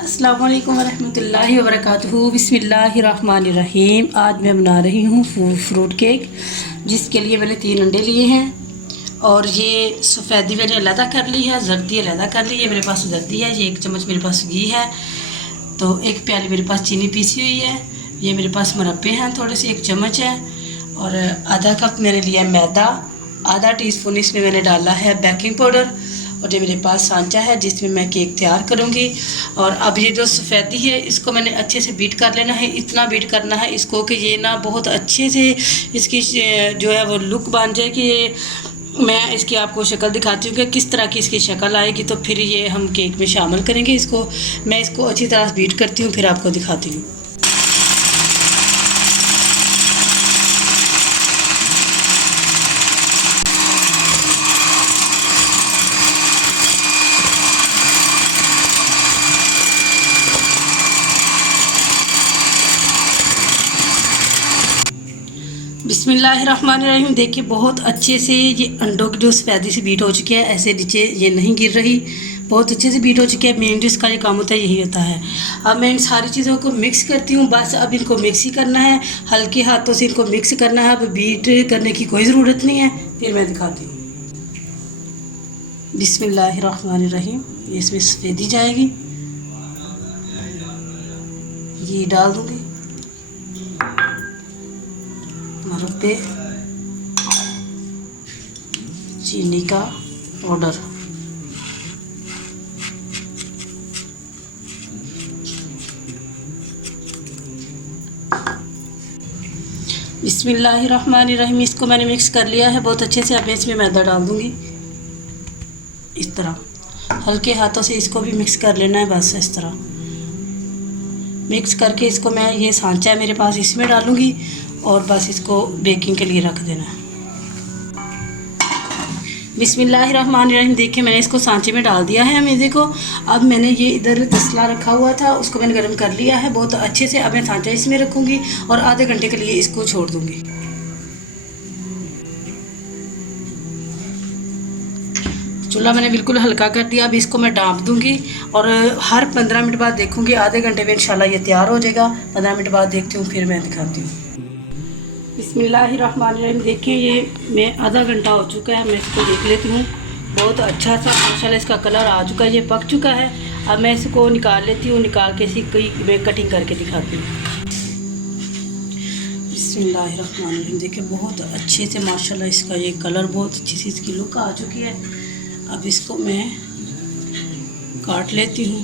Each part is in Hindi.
अस्सलाम वालेकुम वरहमतुल्लाहि वबरकातुहू। बिस्मिल्लाहिर्रहमानिर्रहीम। आज मैं बना रही हूँ फ्रूट केक, जिसके लिए मैंने 3 अंडे लिए हैं और ये सफ़ेदी मैंने अलहदा कर ली है, जर्दी अलहदा कर ली है। मेरे पास जर्दी है, ये 1 चम्मच मेरे पास घी है, तो 1 प्याली मेरे पास चीनी पीसी हुई है। ये मेरे पास मुरब्बे हैं थोड़े से, 1 चम्मच है और आधा कप मैंने लिया मैदा, आधा टीस्पून इसमें मैंने डाला है बेकिंग पाउडर और ये मेरे पास सांचा है जिसमें मैं केक तैयार करूँगी। और अब ये जो सफ़ेदी है इसको मैंने अच्छे से बीट कर लेना है, इतना बीट करना है इसको कि ये ना बहुत अच्छे से इसकी जो है वो लुक बन जाए कि ये मैं इसकी आपको शक्ल दिखाती हूँ कि किस तरह की इसकी शक्ल आएगी, तो फिर ये हम केक में शामिल करेंगे इसको। मैं इसको अच्छी तरह बीट करती हूँ फिर आपको दिखाती हूँ। बिस्मिल्लाहिर्रहमानिर्रहीम। देखिए बहुत अच्छे से ये अंडों की जो सफ़ेदी से बीट हो चुकी है, ऐसे नीचे ये नहीं गिर रही, बहुत अच्छे से बीट हो चुकी है। मेन जो इसका ये काम होता है यही होता है। अब मैं इन सारी चीज़ों को मिक्स करती हूँ, बस अब इनको मिक्स ही करना है, हल्के हाथों से इनको मिक्स करना है। अब बीट करने की कोई ज़रूरत नहीं है, फिर मैं दिखाती हूँ। बिस्मिल्लाहिर्रहमानिर्रहीम। ये इसमें सफ़ेदी जाएगी, ये डाल दूँगी मुरब्बे, चीनी का पाउडर, बिस्मिल्लाहिर्रहमानिर्रहीम। इसको मैंने मिक्स कर लिया है बहुत अच्छे से। अब इसमें मैदा डाल दूँगी, इस तरह हल्के हाथों से इसको भी मिक्स कर लेना है। बस इस तरह मिक्स करके इसको मैं, ये सांचा है मेरे पास, इसमें डालूँगी और बस इसको बेकिंग के लिए रख देना है। बिस्मिल्लाहिर्रहमानिर्रहीम। देखिए मैंने इसको सांचे में डाल दिया है मैदे को। अब मैंने ये इधर तसला रखा हुआ था, उसको मैंने गर्म कर लिया है बहुत अच्छे से। अब मैं सांचा इसमें रखूँगी और आधे घंटे के लिए इसको छोड़ दूँगी। चूल्हा मैंने बिल्कुल हल्का कर दिया। अब इसको मैं डाँप दूँगी और हर 15 मिनट बाद देखूँगी। आधे घंटे में इंशाल्लाह ये तैयार हो जाएगा। 15 मिनट बाद देखती हूँ, फिर मैं दिखाती हूँ। बिस्मिल्लाहिर्रहमानिर्रहीम। देखिए ये मैं आधा घंटा हो चुका है, मैं इसको देख लेती हूँ। बहुत अच्छा सा माशाल्लाह इसका कलर आ चुका है, ये पक चुका है। अब मैं इसको निकाल लेती हूँ, निकाल के इसी मैं कटिंग करके दिखाती हूँ। बिस्मिल्लाहिर्रहमानिर्रहीम। देखिए बहुत अच्छे से माशाल्लाह इसका ये कलर, बहुत अच्छी सी इसकी लुक आ चुकी है। अब इसको मैं काट लेती हूँ।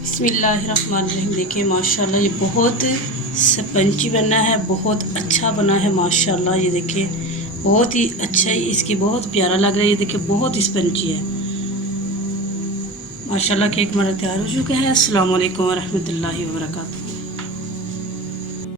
बिस्मिल्लाहिर्रहमानिर्रहीम। देखिए माशाल्लाह ये बहुत स्पंजी बना है, बहुत अच्छा बना है माशाल्लाह। ये देखिए बहुत ही अच्छा, ही इसकी बहुत प्यारा लग रहा है। ये देखिए बहुत स्पंजी है माशाल्लाह। केक हमारा तैयार हो चुका है। अस्सलाम वालेकुम वरहमतुल्लाहि वबरकातुहू।